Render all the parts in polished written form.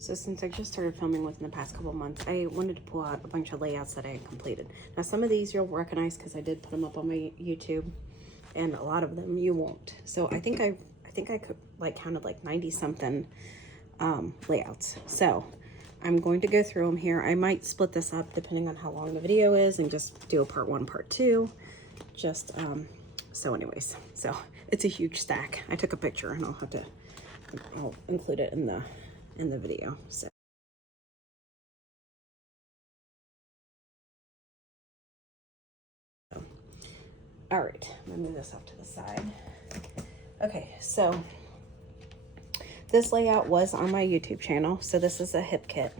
So since I just started filming within the past couple months, I wanted to pull out a bunch of layouts that I had completed. Now some of these you'll recognize because I did put them up on my YouTube, and a lot of them you won't. So I think I could counted like 90 something layouts. So I'm going to go through them here. I might split this up depending on how long the video is and just do a part 1, part 2. Just so anyways, so it's a huge stack. I took a picture and I'll include it in the video. So all right, I'm gonna move this off to the side. Okay, so this layout was on my YouTube channel. So this is a hip kit.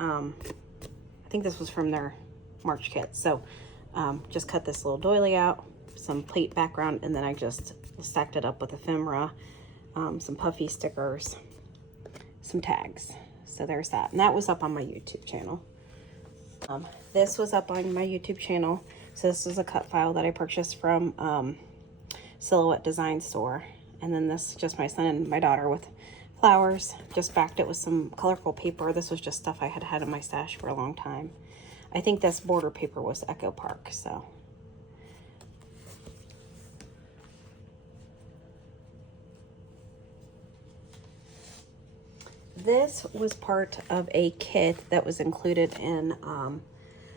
I think this was from their March kit. So just cut this little doily out, some plate background, and then I just stacked it up with ephemera, some puffy stickers, some tags. So there's that. And that was up on my YouTube channel. This was up on my YouTube channel. So this is a cut file that I purchased from Silhouette Design Store. And then this, just my son and my daughter with flowers. Just backed it with some colorful paper. This was just stuff I had had in my stash for a long time. I think this border paper was Echo Park, so. This was part of a kit that was included in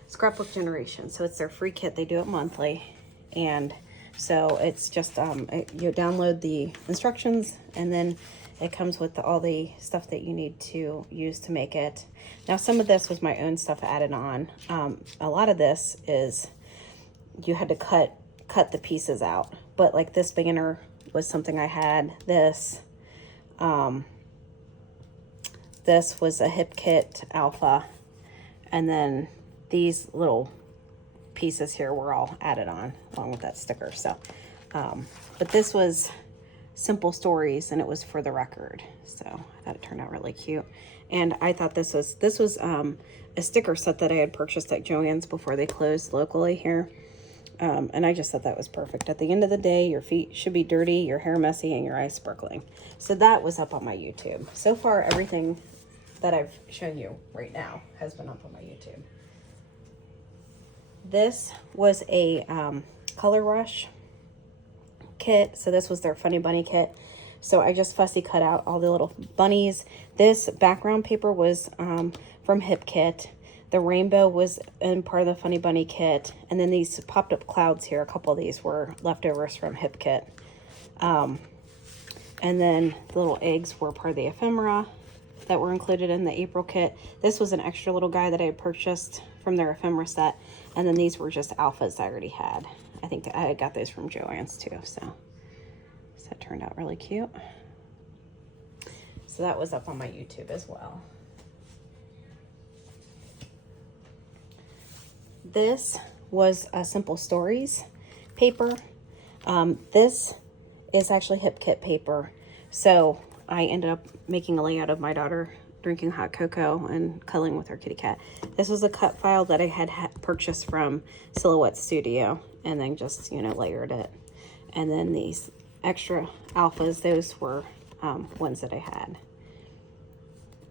Scrapbook Generation. So it's their free kit. They do it monthly. And so it's just, you download the instructions and then it comes with all the stuff that you need to use to make it. Now, some of this was my own stuff added on. A lot of this is, you had to cut the pieces out. But like this banner was something I had. This was a hip kit alpha. And then these little pieces here were all added on along with that sticker. So, but this was Simple Stories and it was for the record. So I thought it turned out really cute. And I thought this was a sticker set that I had purchased at Joann's before they closed locally here. And I just thought that was perfect. At the end of the day, your feet should be dirty, your hair messy, and your eyes sparkling. So that was up on my YouTube. So far, everything that I've shown you right now has been up on my YouTube. This was a Color Rush kit. So this was their Funny Bunny kit. So I just fussy cut out all the little bunnies. This background paper was from Hip Kit. The rainbow was in part of the Funny Bunny kit. And then these popped up clouds here, a couple of these were leftovers from Hip Kit. And then the little eggs were part of the ephemera that were included in the April kit. This was an extra little guy that I had purchased from their ephemera set. And then these were just alphas I already had. I think I got those from Joann's too, so that turned out really cute. So that was up on my YouTube as well. This was a Simple Stories paper. This is actually Hip Kit paper. So I ended up making a layout of my daughter drinking hot cocoa and cuddling with her kitty cat. This was a cut file that I had purchased from Silhouette Studio and then just, layered it. And then these extra alphas, those were ones that I had.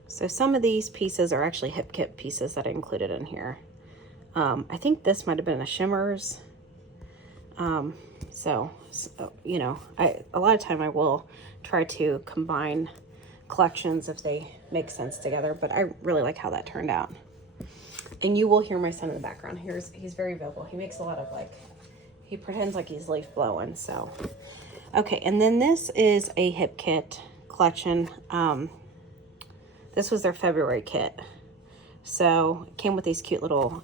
So some of these pieces are actually Hip Kit pieces that I included in here. I think this might have been a Shimmers. So a lot of time I will try to combine collections if they make sense together, but I really like how that turned out. And you will hear my son in the background. He's very vocal. He makes a lot of he pretends like he's leaf blowing. So, okay. And then this is a Hip Kit collection. This was their February kit. So it came with these cute little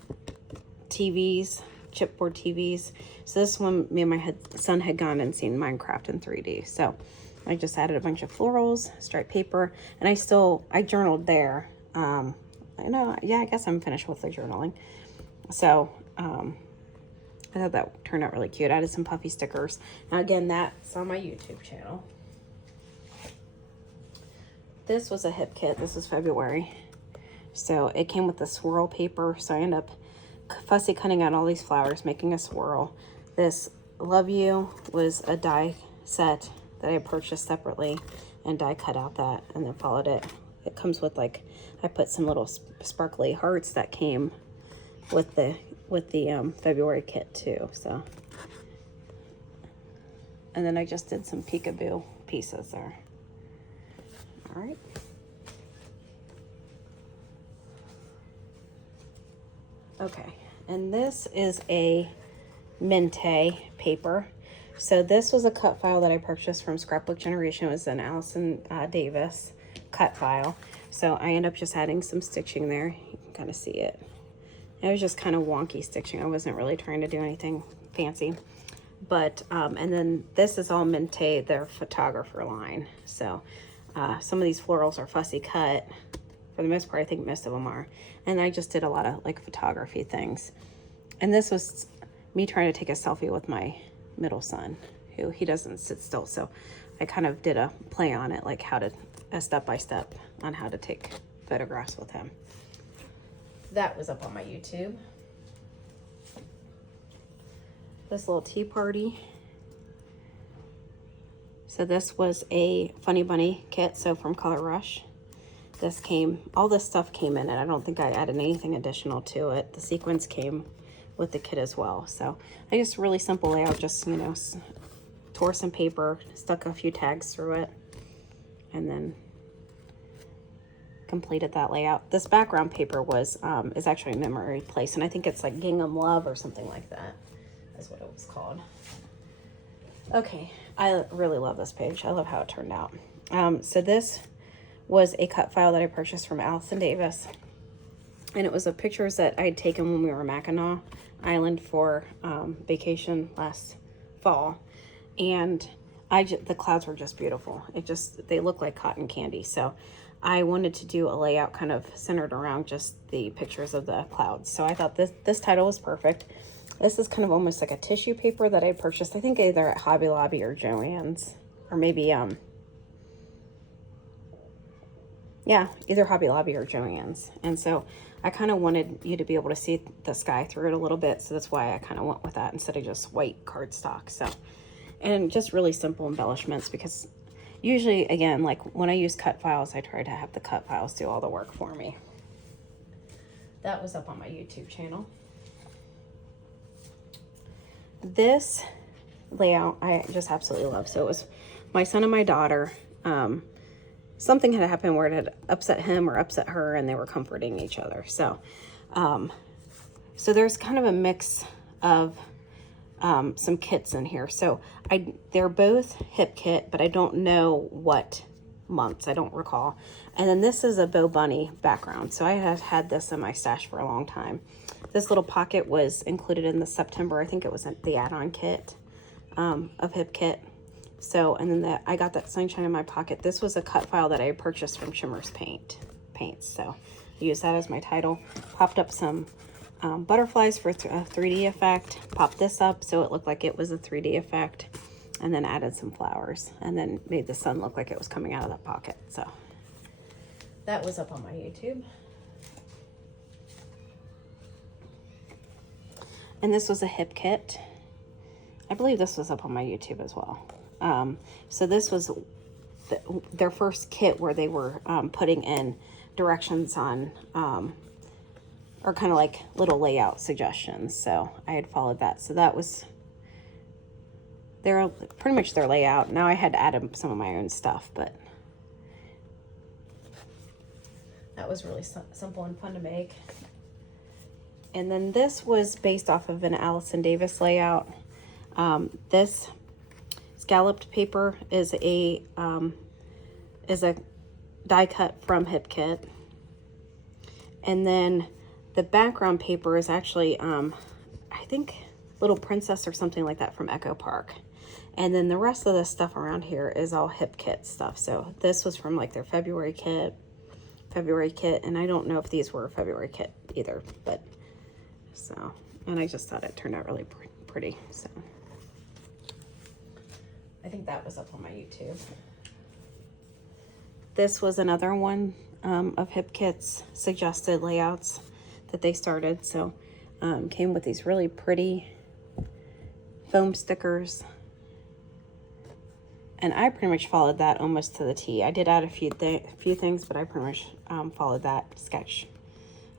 TVs, chipboard TVs. So this one, me and my son had gone and seen Minecraft in 3D. So I just added a bunch of florals, striped paper, and I journaled there. I guess I'm finished with the journaling. So I thought that turned out really cute. I added some puffy stickers. Now again, that's on my YouTube channel. This was a Hip Kit. This is February. So it came with the swirl paper. So I ended up fussy cutting out all these flowers, making a swirl. This Love You was a die set that I purchased separately and die cut out that and then followed it it comes with like, I put some little sparkly hearts that came with the February kit too. So, and then I just did some peekaboo pieces there. All right. Okay, and this is a Mente paper. So this was a cut file that I purchased from Scrapbook Generation. It was an Allison Davis cut file. So I end up just adding some stitching there. You can kind of see it. It was just kind of wonky stitching. I wasn't really trying to do anything fancy. But, and then this is all Mente, their photographer line. So some of these florals are fussy cut. For the most part, I think most of them are. And I just did a lot of like photography things. And this was me trying to take a selfie with my middle son, who he doesn't sit still. So I kind of did a play on it, like a step-by-step on how to take photographs with him. That was up on my YouTube. This little tea party. So this was a Funny Bunny kit, so from Color Rush. This came, all this stuff came in it. I don't think I added anything additional to it. The sequins came with the kit as well. So I just really simple layout, just, you know, tore some paper, stuck a few tags through it, and then completed that layout. This background paper was is actually Memory Place, and I think it's like Gingham Love or something like that is what it was called. Okay, I really love this page. I love how it turned out. So this was a cut file that I purchased from Allison Davis, and it was of pictures that I'd taken when we were in Mackinac Island for vacation last fall, and the clouds were just beautiful. They look like cotton candy. So I wanted to do a layout kind of centered around just the pictures of the clouds. So I thought this title was perfect. This is kind of almost like a tissue paper that I purchased, I think either at Hobby Lobby or Joann's, or maybe yeah, either Hobby Lobby or Joann's. And so I kind of wanted you to be able to see the sky through it a little bit, so that's why I kind of went with that instead of just white cardstock. So, and just really simple embellishments, because usually, again, like when I use cut files, I try to have the cut files do all the work for me. That was up on my YouTube channel. This layout I just absolutely love. So it was my son and my daughter. Something had happened where it had upset him or upset her, and they were comforting each other. So, so there's kind of a mix of some kits in here. So they're both hip kit, but I don't know what months. I don't recall. And then this is a Bo Bunny background. So I have had this in my stash for a long time. This little pocket was included in the September, I think it was the add-on kit of hip kit. So, and then I got that Sunshine in My Pocket. This was a cut file that I purchased from Shimmer's Paints. So I used that as my title. Popped up some butterflies for a 3D effect. Popped this up so it looked like it was a 3D effect. And then added some flowers. And then made the sun look like it was coming out of that pocket. So that was up on my YouTube. And this was a hip kit. I believe this was up on my YouTube as well. So this was their first kit where they were putting in directions on, or kind of like little layout suggestions. So I had followed that. So that was pretty much their layout. Now I had to add some of my own stuff, but that was really simple and fun to make. And then this was based off of an Allison Davis layout. This scalloped paper is a die cut from Hip Kit, and then the background paper is actually I think Little Princess or something like that from Echo Park, and then the rest of the stuff around here is all Hip Kit stuff. So this was from like their February kit, and I don't know if these were a February kit either, but so, and I just thought it turned out really pretty. So I think that was up on my YouTube. This was another one of Hip Kit's suggested layouts that they started. So came with these really pretty foam stickers. And I pretty much followed that almost to the T. I did add a few things, but I pretty much followed that sketch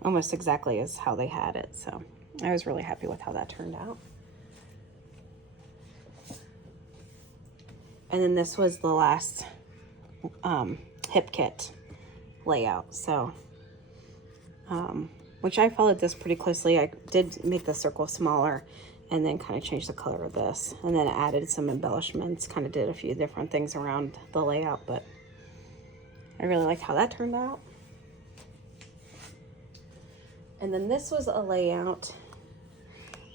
almost exactly as how they had it. So I was really happy with how that turned out. And then this was the last hip kit layout. So, which I followed this pretty closely. I did make the circle smaller and then kind of changed the color of this. And then added some embellishments, kind of did a few different things around the layout, but I really liked how that turned out. And then this was a layout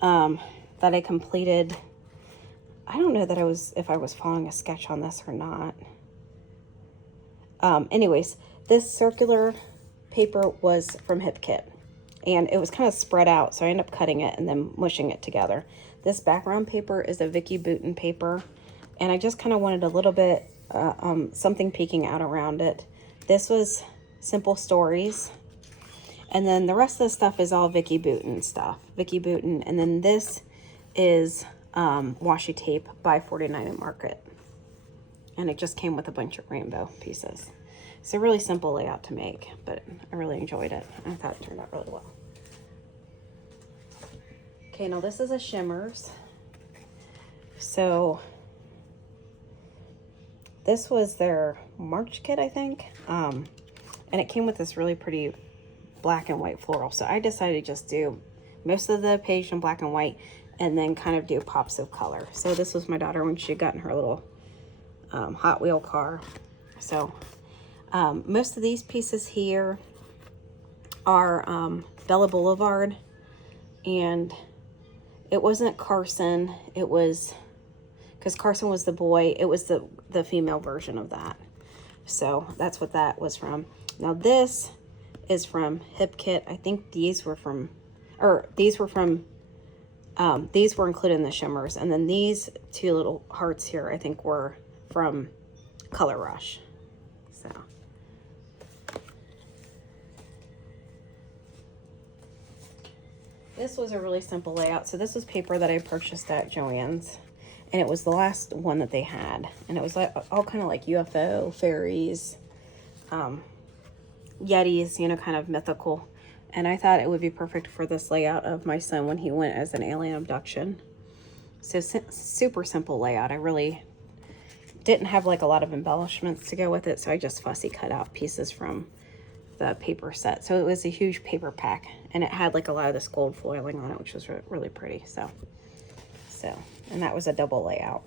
that I completed. I don't know that if I was following a sketch on this or not. Anyways, this circular paper was from Hip Kit, and it was kind of spread out, so I ended up cutting it and then mushing it together. This background paper is a Vicky Bouton paper, and I just kind of wanted a little bit, something peeking out around it. This was Simple Stories, and then the rest of the stuff is all Vicky Bouton stuff. Vicky Bouton, and then this is washi tape by 49 and Market, and it just came with a bunch of rainbow pieces. It's a really simple layout to make, but I really enjoyed it. I thought it turned out really well. Okay, now this is a Shimmers. So this was their March kit, I think, and it came with this really pretty black and white floral. So I decided to just do most of the page in black and white and then kind of do pops of color. So this was my daughter when she got in her little Hot Wheel car. So most of these pieces here are Bella Boulevard, and it wasn't Carson. It was, because Carson was the boy, it was the female version of that. So that's what that was from. Now this is from Hip Kit. I think these were from, these were included in the Shimmers. And then these two little hearts here, I think were from Color Rush. So. This was a really simple layout. So this was paper that I purchased at Joann's, and it was the last one that they had. And it was like all kind of like UFO, fairies, Yetis, you know, kind of mythical. And I thought it would be perfect for this layout of my son when he went as an alien abduction. So super simple layout. I really didn't have like a lot of embellishments to go with it, so I just fussy cut out pieces from the paper set. So it was a huge paper pack, and it had like a lot of this gold foiling on it, which was really pretty. So and that was a double layout.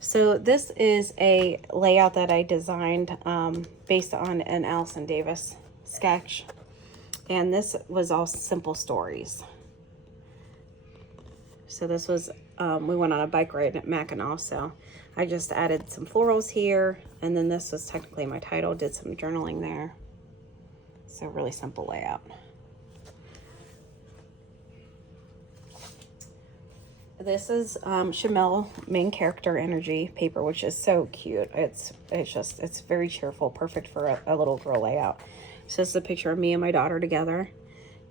So this is a layout that I designed based on an Allison Davis sketch, and this was all Simple Stories. So this was, we went on a bike ride at Mackinac, so I just added some florals here, and then this was technically my title, did some journaling there. So really simple layout. This is Chamel Main Character Energy paper, which is so cute. It's very cheerful, perfect for a little girl layout. So this is a picture of me and my daughter together,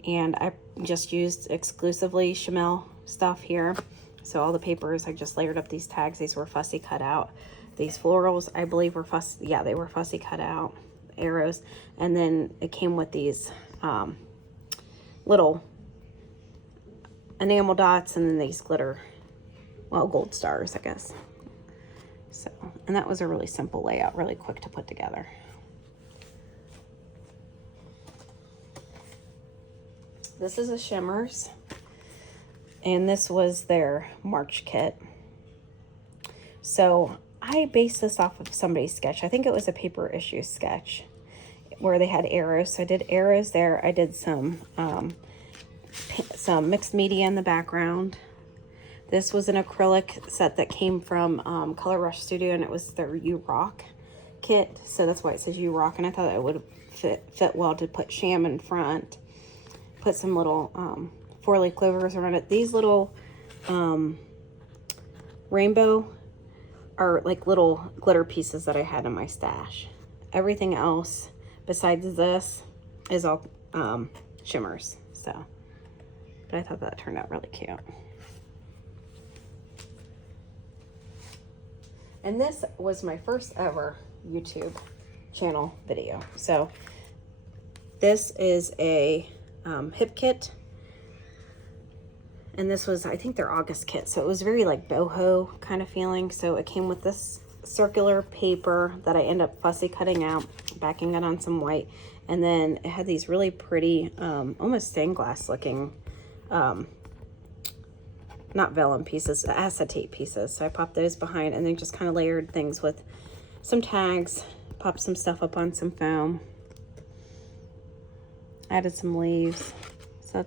and I just used exclusively Chamel stuff here. So all the papers, I just layered up these tags. These were fussy cut out. These florals, I believe, were fussy. Yeah, they were fussy cut out. Arrows, and then it came with these little enamel dots, and then these glitter, well, gold stars, I guess. So, and that was a really simple layout, really quick to put together. This is a Shimmers, and this was their March kit. So I based this off of somebody's sketch. I think it was a paper issue sketch where they had arrows. So I did arrows there. I did some mixed media in the background. This was an acrylic set that came from Color Rush Studio, and it was their You Rock kit. So that's why it says You Rock, and I thought it would fit well to put sham in front. Put some little four-leaf clovers around it. These little rainbow are like little glitter pieces that I had in my stash. Everything else besides this is all Shimmers. So, but I thought that turned out really cute. And this was my first ever YouTube channel video. So this is a hip kit. And this was, I think, their August kit. So it was very like boho kind of feeling. So it came with this circular paper that I end up fussy cutting out, backing it on some white. And then it had these really pretty, almost stained glass looking, not vellum pieces, acetate pieces. So I popped those behind and then just kind of layered things with some tags, popped some stuff up on some foam, added some leaves. So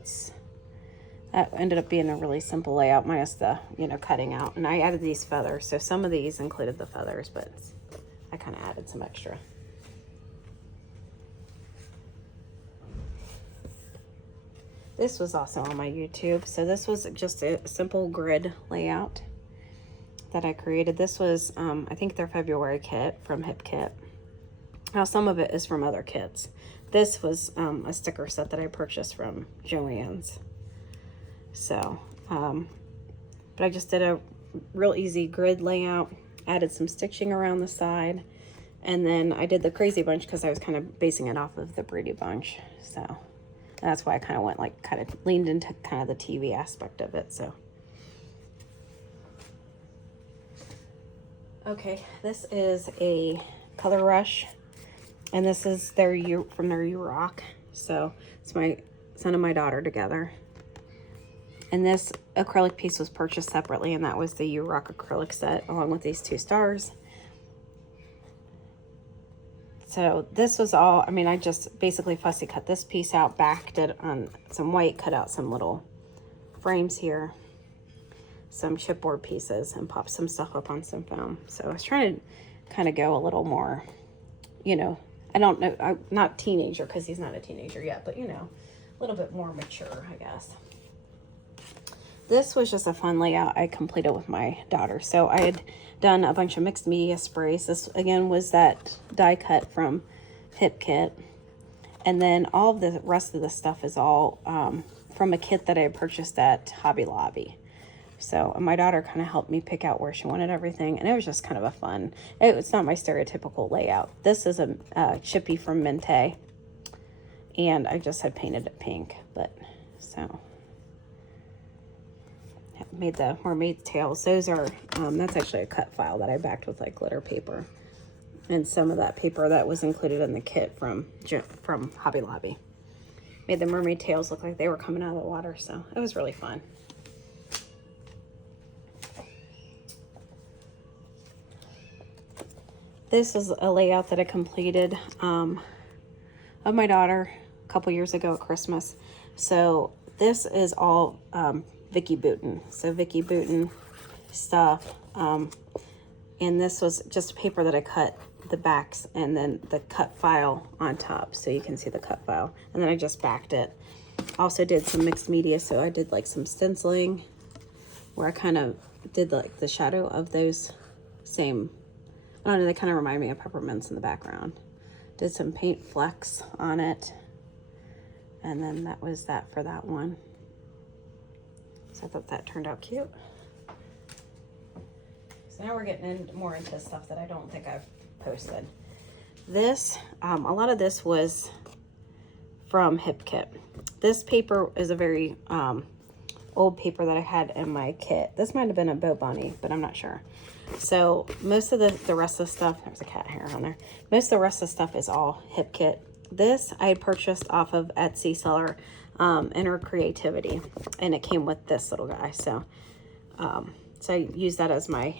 that ended up being a really simple layout minus the, you know, cutting out. And I added these feathers. So some of these included the feathers, but I kind of added some extra. This was also on my YouTube. So this was just a simple grid layout that I created. This was, I think, their February kit from Hip Kit. Now, some of it is from other kits. This was a sticker set that I purchased from Joann's. So, but I just did a real easy grid layout, added some stitching around the side, and then I did the Crazy Bunch because I was kind of basing it off of the Brady Bunch. So that's why I kind of went like, kind of leaned into kind of the TV aspect of it. So, okay, this is a Color Rush, and this is from their U-Rock. So it's my son and my daughter together. And this acrylic piece was purchased separately, and that was the U-Rock acrylic set along with these 2 stars. So this was all, I mean, I just basically fussy cut this piece out, backed it on some white, cut out some little frames here, some chipboard pieces, and popped some stuff up on some foam. So I was trying to kind of go a little more, you know, I don't know, I'm not teenager because he's not a teenager yet, but, you know, a little bit more mature, I guess. This was just a fun layout I completed with my daughter. So I had done a bunch of mixed media sprays. This, again, was that die cut from Hip Kit. And then all of the rest of the stuff is all from a kit that I had purchased at Hobby Lobby. So my daughter kind of helped me pick out where she wanted everything. And it was just kind of a fun, it's not my stereotypical layout. This is a chippy from Mente. And I just had painted it pink. But, so... made the mermaid tails. Those are that's actually a cut file that I backed with like glitter paper, and some of that paper that was included in the kit from Hobby Lobby. Made the mermaid tails look like they were coming out of the water, so it was really fun. This is a layout that I completed of my daughter a couple years ago at Christmas. So this is all Vicky Bouton. So Vicky Bouton stuff. And this was just paper that I cut the backs and then the cut file on top. So you can see the cut file. And then I just backed it. Also did some mixed media. So I did like some stenciling where I kind of did like the shadow of those same, I don't know, they kind of remind me of peppermints in the background. Did some paint flecks on it. And then that was that for that one. So I thought that turned out cute. So now we're getting more into stuff that I don't think I've posted. This, a lot of this was from Hip Kit. This paper is a very old paper that I had in my kit. This might have been a Bow Bunny, but I'm not sure. So most of the rest of the stuff, there's a cat hair on there. Most of the rest of the stuff is all Hip Kit. This I purchased off of Etsy seller Inner Creativity, and it came with this little guy. So so I used that as my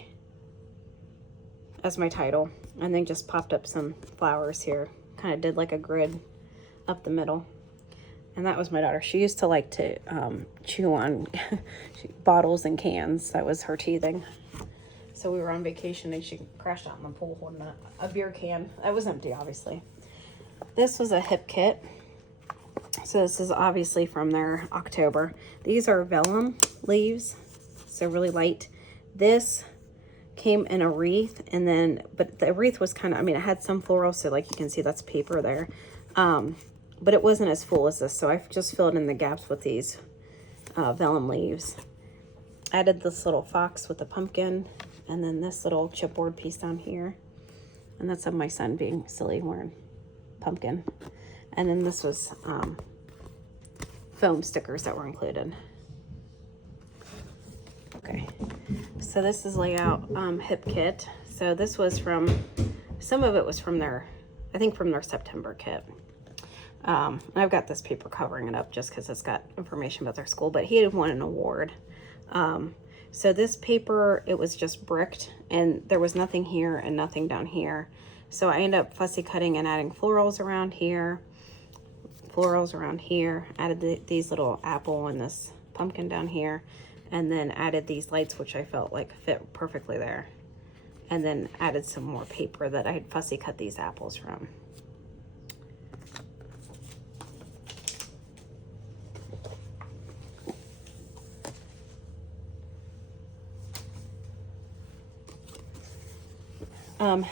title, and then just popped up some flowers here. Kind of did like a grid up the middle. And that was my daughter. She used to like to chew on bottles and cans. That was her teething. So we were on vacation and she crashed out in the pool holding a beer can. That was empty, obviously. This was a Hip Kit. So this is obviously from their October. These are vellum leaves, so really light. This came in a wreath, and then, but the wreath was kind of, I mean, it had some floral, so like you can see that's paper there. But it wasn't as full as this, so I just filled in the gaps with these vellum leaves. Added this little fox with the pumpkin And then this little chipboard piece down here. And that's of my son being silly wearing pumpkin. And then this was foam stickers that were included. Okay, so this is layout hip kit. So this was from, some of it was from their, I think from their September kit. And I've got this paper covering it up just because it's got information about their school, but he had won an award. So this paper, it was just bricked and there was nothing here and nothing down here. So I ended up fussy cutting and adding florals around here, added these little apple and this pumpkin down here, and then added these lights, which I felt like fit perfectly there. And then added some more paper that I had fussy cut these apples from.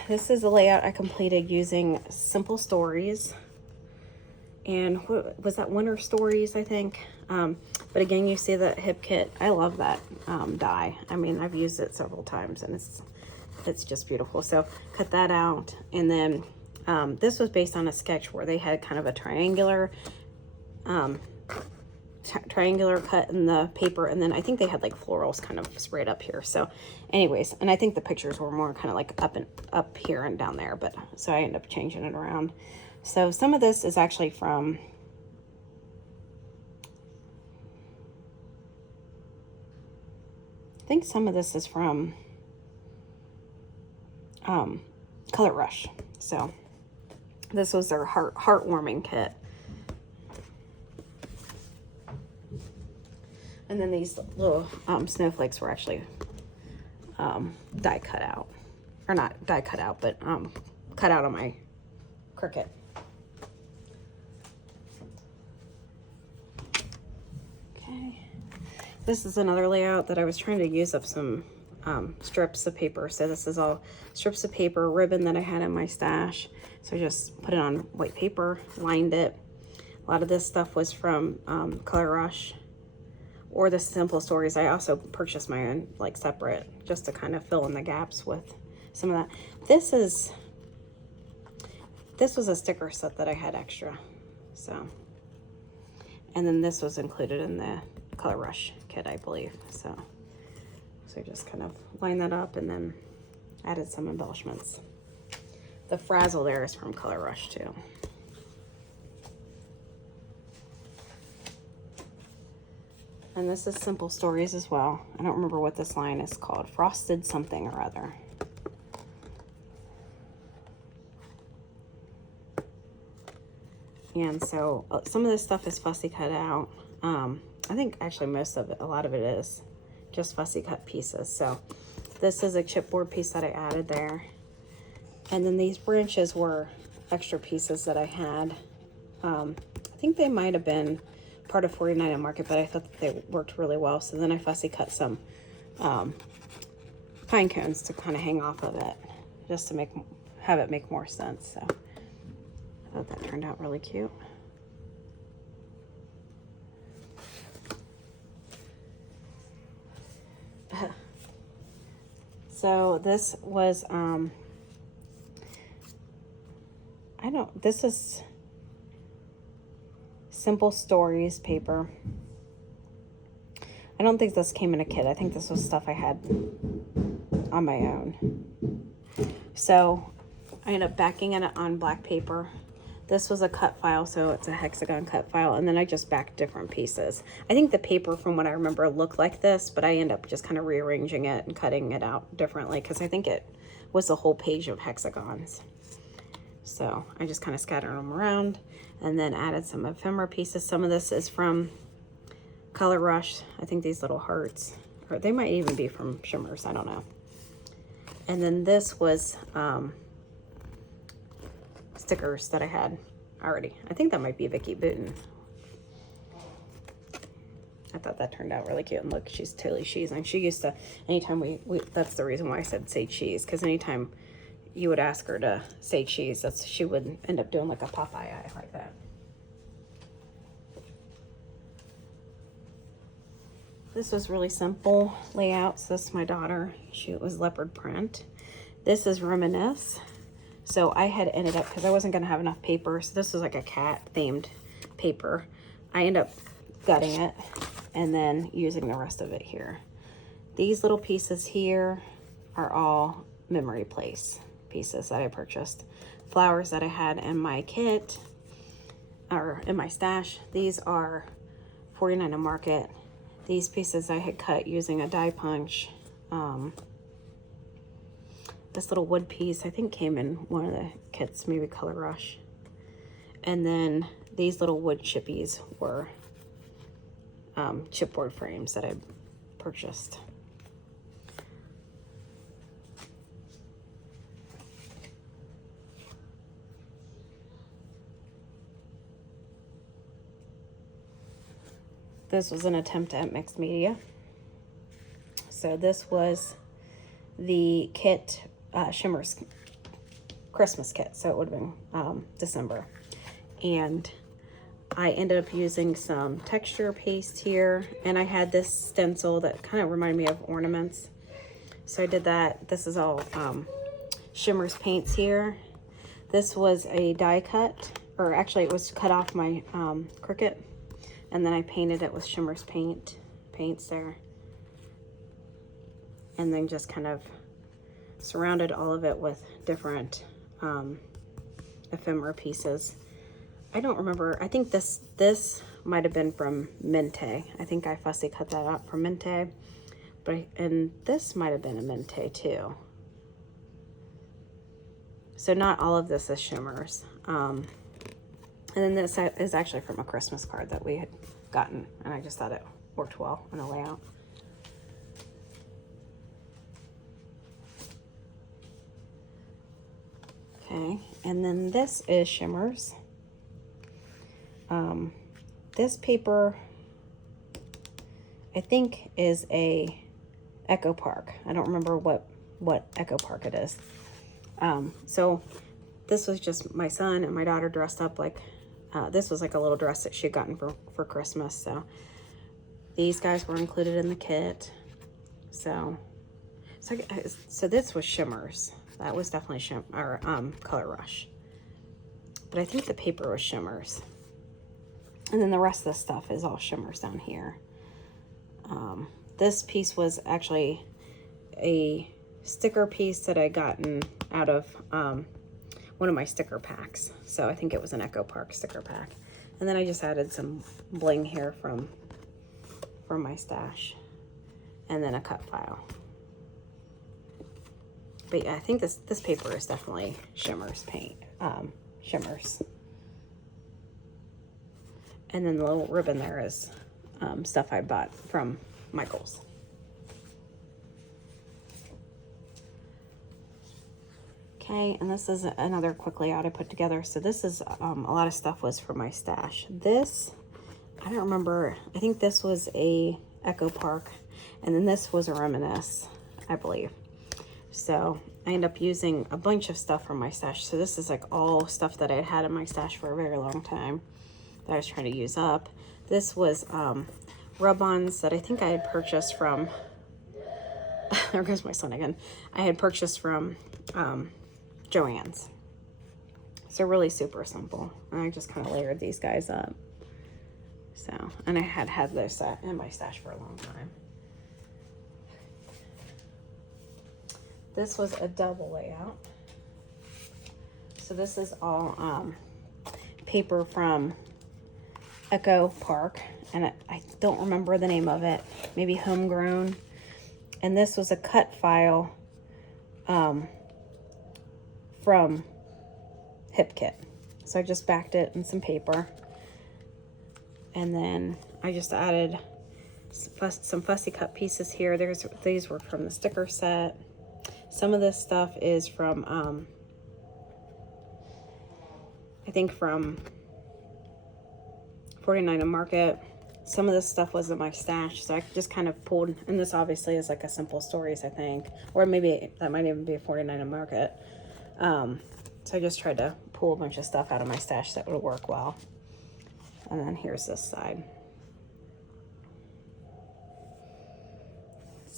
This is a layout I completed using Simple Stories. And what was that, Winter Stories, I think. But again, you see that hip kit. I love that die. I mean, I've used it several times and it's just beautiful. So cut that out. And then this was based on a sketch where they had kind of a triangular cut in the paper, and then I think they had like florals kind of sprayed up here. So anyways, and I think the pictures were more kind of like up here and down there, but so I ended up changing it around. So some of this is actually from I think some of this is from Color Rush. So this was their heartwarming kit. And then these little snowflakes were actually die cut out. Or not die cut out, but cut out on my Cricut. Okay. This is another layout that I was trying to use up some strips of paper. So this is all strips of paper, ribbon that I had in my stash. So I just put it on white paper, lined it. A lot of this stuff was from Color Rush or the Simple Stories. I also purchased my own like separate just to kind of fill in the gaps with some of that. This was a sticker set that I had extra. So, and then this was included in the Color Rush kit, I believe. So I just kind of lined that up and then added some embellishments. The frazzle there is from Color Rush too. And this is Simple Stories as well. I don't remember what this line is called. Frosted something or other. And so some of this stuff is fussy cut out. I think actually most of it, a lot of it is just fussy cut pieces. So this is a chipboard piece that I added there. And then these branches were extra pieces that I had. I think they might have been part of 49 and Market, but I thought that they worked really well. So then I fussy cut some pine cones to kind of hang off of it, just to have it make more sense. So I thought that turned out really cute. So this was this is Simple Stories paper. I don't think this came in a kit. I think this was stuff I had on my own. So I ended up backing it on black paper. This was a cut file, so it's a hexagon cut file, and then I just backed different pieces. I think the paper, from what I remember, looked like this, but I ended up just kind of rearranging it and cutting it out differently because I think it was a whole page of hexagons. So I just kind of scattered them around and then added some ephemera pieces. Some of this is from Color Rush. I think these little hearts, or they might even be from Shimmers, I don't know. And then this was stickers that I had already. I think that might be Vicky Booten. I thought that turned out really cute. And look, she's totally cheesing. She used to, anytime we that's the reason why I said say cheese, because anytime you would ask her to say cheese, she would end up doing like a Popeye eye like that. This was really simple layout. So this is my daughter. It was leopard print. This is Reminisce. So I had ended up, because I wasn't going to have enough paper, so this was like a cat themed paper. I ended up gutting it and then using the rest of it here. These little pieces here are all memory place pieces that I purchased. Flowers that I had in my kit, or in my stash. These are 49 a Market. These pieces I had cut using a die punch. This little wood piece, I think, came in one of the kits, maybe Color Rush. And then these little wood chippies were chipboard frames that I purchased. This was an attempt at mixed media. So this was the kit, Shimmer's Christmas kit. So it would have been December. And I ended up using some texture paste here. And I had this stencil that kind of reminded me of ornaments. So I did that. This is all Shimmer's paints here. This was a die cut, or actually it was cut off my Cricut. And then I painted it with Shimmer's paints there. And then just kind of surrounded all of it with different ephemera pieces. I don't remember, I think this might have been from Mente. I think I fussy cut that out from Mente. And this might have been a Mente too. So not all of this is Shimmer's. And then this is actually from a Christmas card that we had gotten, and I just thought it worked well in the layout. Okay, and then this is Shimmer's. This paper, I think, is a Echo Park. I don't remember what Echo Park it is. So this was just my son and my daughter dressed up like, this was like a little dress that she had gotten for Christmas. So these guys were included in the kit. So this was Shimmer's. That was definitely Color Rush. But I think the paper was Shimmer's. And then the rest of the stuff is all Shimmer's down here. This piece was actually a sticker piece that I gotten out of one of my sticker packs. So I think it was an Echo Park sticker pack. And then I just added some bling here from my stash. And then a cut file. But yeah, I think this paper is definitely Shimmer's Shimmer's. And then the little ribbon there is stuff I bought from Michael's. Okay, and this is another quick layout I put together. So this is a lot of stuff was from my stash. This, I don't remember, I think this was a Echo Park, and then this was a Reminisce, I believe. So I ended up using a bunch of stuff from my stash. So this is like all stuff that I had had in my stash for a very long time that I was trying to use up. This was rub-ons that I think I had purchased from, there goes my son again. I had purchased from Joann's. So really super simple. And I just kind of layered these guys up. So, and I had this in my stash for a long time. This was a double layout. So this is all paper from Echo Park, and I don't remember the name of it. Maybe Homegrown. And this was a cut file from Hip Kit. So I just backed it in some paper. And then I just added some fussy cut pieces here. These were from the sticker set. Some of this stuff is from, I think from 49 a Market. Some of this stuff was in my stash, so I just kind of pulled, and this obviously is like a Simple Stories, I think, or maybe that might even be a 49 a Market. So I just tried to pull a bunch of stuff out of my stash that would work well. And then here's this side.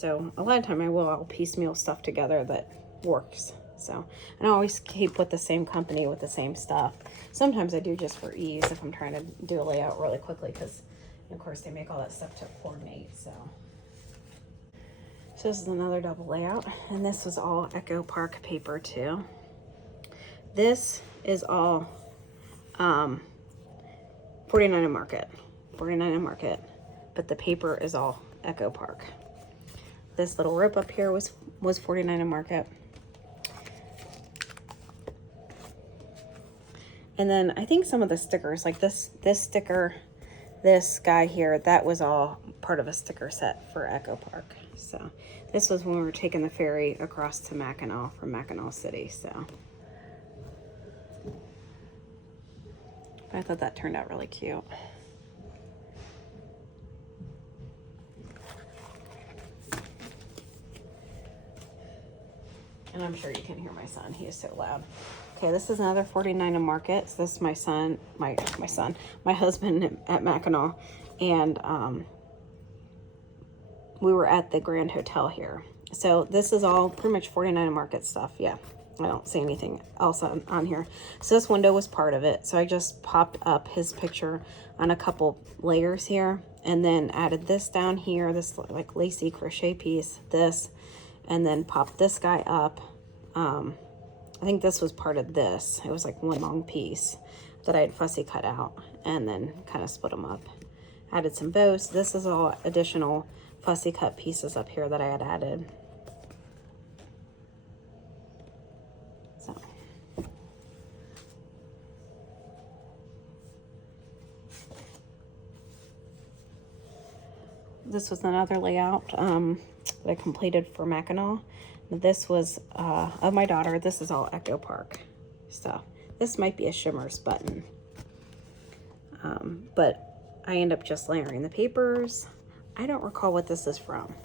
So a lot of time I'll piecemeal stuff together that works. So, and I always keep with the same company with the same stuff. Sometimes I do just for ease if I'm trying to do a layout really quickly, because of course they make all that stuff to coordinate. So this is another double layout, and this was all Echo Park paper too. This is all 49 and Market, 49 and Market, but the paper is all Echo Park. This little rope up here was 49 and Market. And then I think some of the stickers, like this sticker, this guy here, that was all part of a sticker set for Echo Park. So this was when we were taking the ferry across to Mackinac from Mackinac City. So I thought that turned out really cute. And I'm sure you can hear my son. He is so loud. Okay, this is another 49 and Market. So this is my son, my husband at Mackinac, and we were at the Grand Hotel here. So this is all pretty much 49 and Market stuff. Yeah, I don't see anything else on here. So this window was part of it. So I just popped up his picture on a couple layers here, and then added this down here, this like lacy crochet piece, this, and then popped this guy up. I think this was part of this. It was like one long piece that I had fussy cut out, and then kind of split them up. Added some bows. This is all additional fussy cut pieces up here that I had added. So this was another layout that I completed for Mackinac. This was of my daughter. This is all Echo Park stuff. This might be a Shimmer's button, but I end up just layering the papers. I don't recall what this is from.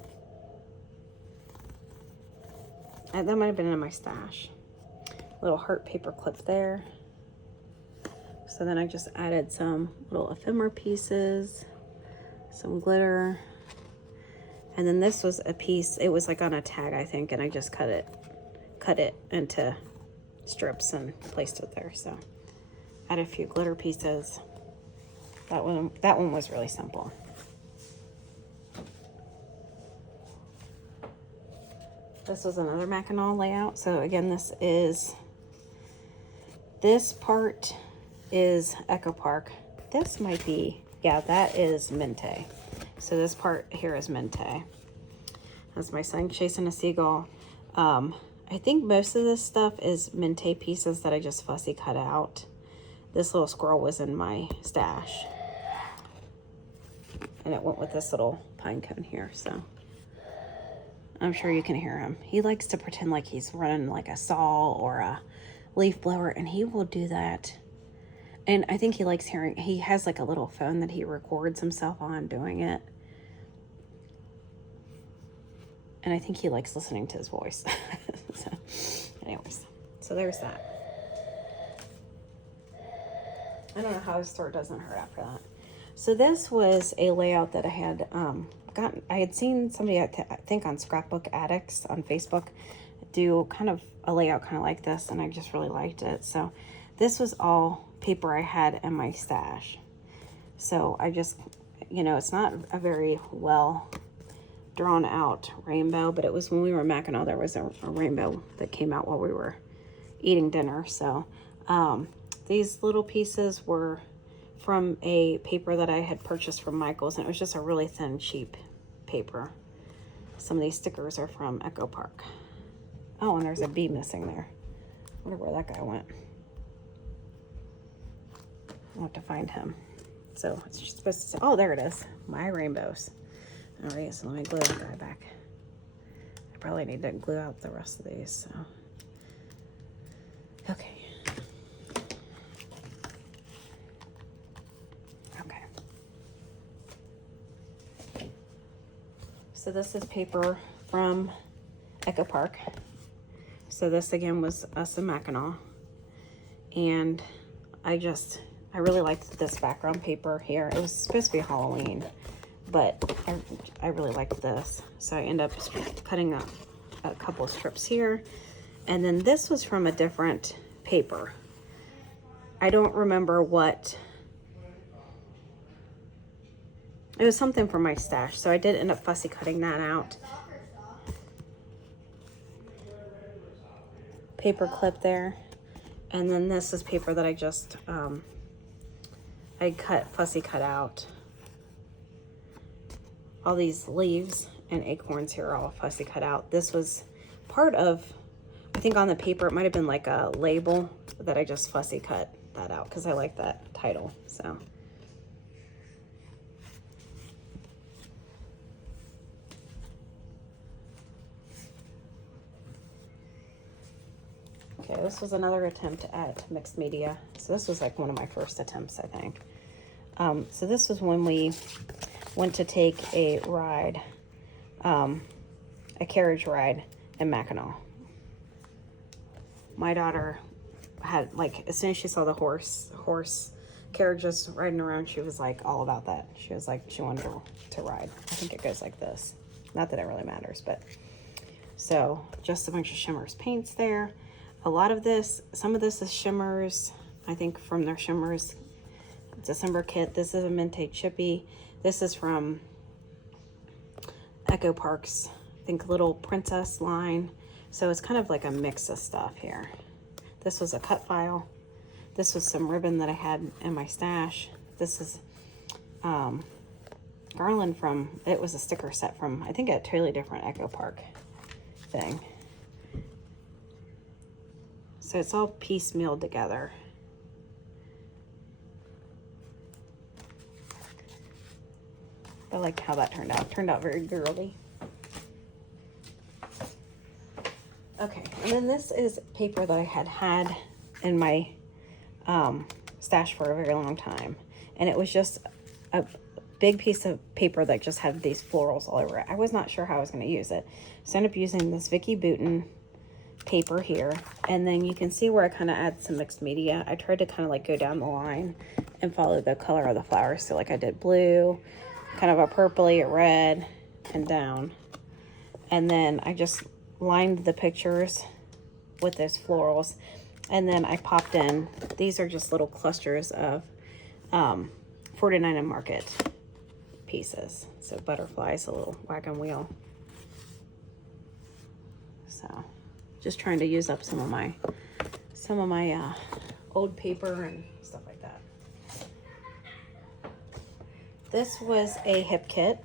That might have been in my stash. Little heart paper clip there. So then I just added some little ephemera pieces, some glitter. And then this was a piece, it was like on a tag, I think, and I just cut it into strips and placed it there. So add a few glitter pieces. That one was really simple. This was another Mackinac layout. So again, this part is Echo Park. This might be, yeah, that is Mente. So this part here is Mente. That's my son chasing a seagull. I think most of this stuff is Mente pieces that I just fussy cut out. This little squirrel was in my stash, and it went with this little pine cone here. So I'm sure you can hear him. He likes to pretend like he's running like a saw or a leaf blower, and he will do that. And I think he likes hearing, he has like a little phone that he records himself on doing it. And I think he likes listening to his voice. So, anyways, so there's that. I don't know how his throat doesn't hurt after that. So this was a layout that I had I had seen somebody, I think on Scrapbook Addicts on Facebook, do kind of a layout kind of like this, and I just really liked it. So this was all paper I had in my stash. So I just, you know, it's not a very well drawn out rainbow, but it was when we were in Mackinac, there was a rainbow that came out while we were eating dinner. So these little pieces were from a paper that I had purchased from Michael's, and it was just a really thin, cheap paper. Some of these stickers are from Echo Park. Oh, and there's a bee missing there. I wonder where that guy went. I'll have to find him. So it's just supposed to say, oh, there it is. My rainbows. All right, so let me glue that guy back. I probably need to glue out the rest of these, so. Okay. Okay. So this is paper from Echo Park. So this again was us in Mackinac. And I really liked this background paper here. It was supposed to be Halloween, but I really like this. So I end up cutting a couple of strips here. And then this was from a different paper. I don't remember what. It was something from my stash. So I did end up fussy cutting that out. Paper clip there. And then this is paper that I just, I fussy cut out. All these leaves and acorns here are all fussy cut out. This was part of, I think on the paper, it might've been like a label that I just fussy cut that out because I like that title, so. Okay, this was another attempt at mixed media. So this was like one of my first attempts, I think. So this was when we went to take a ride, a carriage ride in Mackinac. My daughter had, like, as soon as she saw the horse carriages riding around, she was like all about that. She was like, she wanted to ride. I think it goes like this. Not that it really matters, but so just a bunch of Shimmers paints there. A lot of this, some of this is Shimmers, I think from their Shimmers December kit. This is a Mente Chippy. This is from Echo Park's, I think, Little Princess line. So it's kind of like a mix of stuff here. This was a cut file. This was some ribbon that I had in my stash. This is garland from, it was a sticker set from, I think, a totally different Echo Park thing. So it's all piecemealed together. I like how that turned out. It turned out very girly. Okay, and then this is paper that I had in my stash for a very long time. And it was just a big piece of paper that just had these florals all over it. I was not sure how I was going to use it. So I ended up using this Vicky Bouton paper here. And then you can see where I kind of add some mixed media. I tried to kind of like go down the line and follow the color of the flowers. So like I did blue, kind of a purpley, a red, and down. And then I just lined the pictures with those florals. And then I popped in, these are just little clusters of 49 and Market pieces. So butterflies, a little wagon wheel. So just trying to use up some of my old paper and stuff like that. This was a hip kit.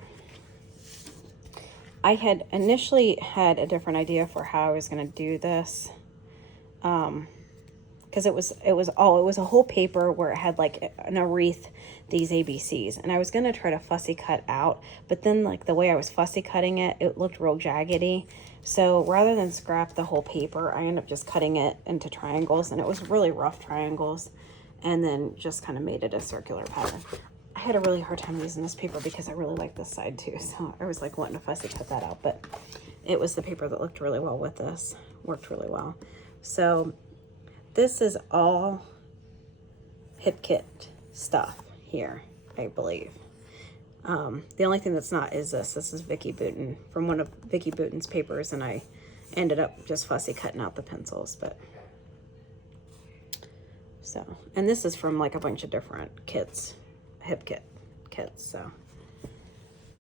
I had initially had a different idea for how I was going to do this, because it was a whole paper where it had like in a wreath these ABCs, and I was going to try to fussy cut out, but then like the way I was fussy cutting it, it looked real jaggedy. So rather than scrap the whole paper, I ended up just cutting it into triangles, and it was really rough triangles, and then just kind of made it a circular pattern. I had a really hard time using this paper because I really like this side too, so I was like wanting to fussy cut that out, but it was the paper that looked really well with this, worked really well. So this is all hip kit stuff here, I believe. The only thing that's not is this is Vicky Bouton, from one of Vicky Bouton's papers, and I ended up just fussy cutting out the pencils, but so, and this is from like a bunch of different kits, hip kits, so